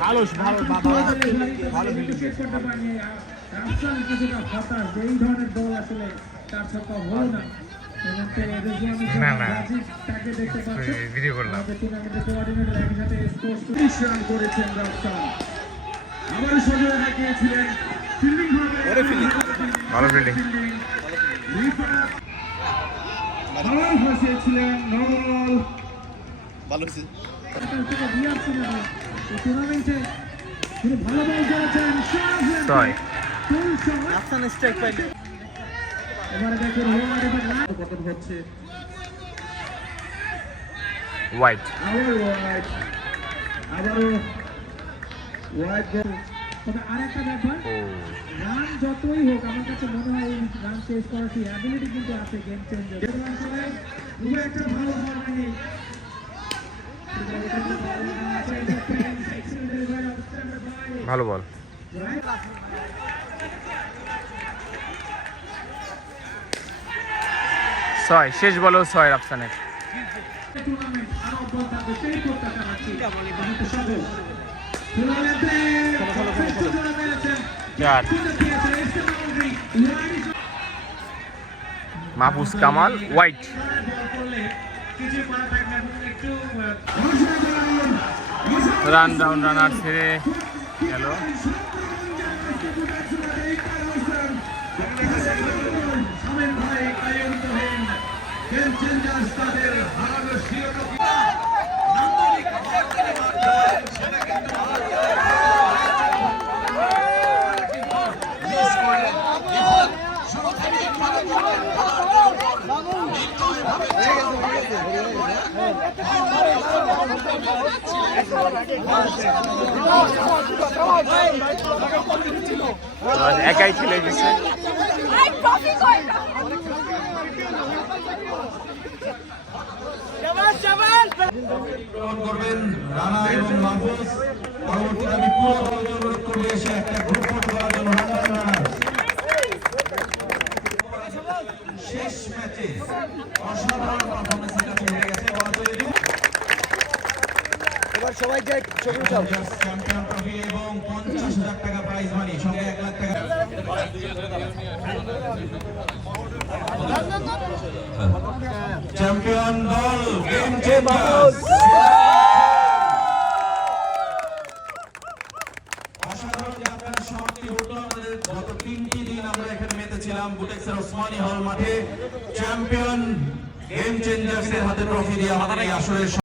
ভালো কিছুটা হতাশ এই ধরনের দল আসলে তার ছক্কা হলো না না, না। তাকে দেখতে পাচ্ছেন ভিডিও করলাম। করেছেন রাফসান আবারও সজোরে ফিল্ডিং। ভালো ফিল্ডিং। ভালো ফসিয়েছিলেন নরমাল ভালো হয়েছে। টুর্নামেন্টে তিনি ভালো বল করেছেন ছয় আফসান স্ট্রাইক পাইলে এবারে দেখুন হোয়াট এভার লাইন পতন হচ্ছে হোয়াইট আবার আবারও ওয়াইড তবে আরেকটা ব্যাপার রান যতই হোক আমার কাছে মনে হয় এই রান চেস করার সেই অ্যাবিলিটি কিন্তু আছে গেম চেঞ্জার খুব একটা ভালো ফর্মে নেই ভালো বল ছয় শেষ বলেও ছয় রাফসানের। টুর্নামেন্ট আরও অব্যাহত থাকবে সেই প্রত্যাশা রাখছি। Mahfuz Kamal white run down runner ছেড়ে গেল। একাই কই গ্রহণ করবেন রানা এবং মাহফুজ। পরবর্তীতে আমি পুরো অনুরোধ এসে একটা গ্রুপ ফটো করার জন্য রানা রানার ম্যাচে অসাধারণ পারফরমেন্স এটা গেছে এবার সবাই যাই ছবি উঠাও। চ্যাম্পিয়ন ট্রফি এবং পঞ্চাশ হাজার টাকা প্রাইজ মানি সঙ্গে এক লাখ টাকা। চ্যাম্পিয়ন দল গেম তিনটি দিন আমরা এখানে মেতেছিলাম বুটেক্সের ওসমানী হল মাঠে। চ্যাম্পিয়ন গেম চেঞ্জার্সের হাতে ট্রফি দিয়ে আমাদের এই আসরের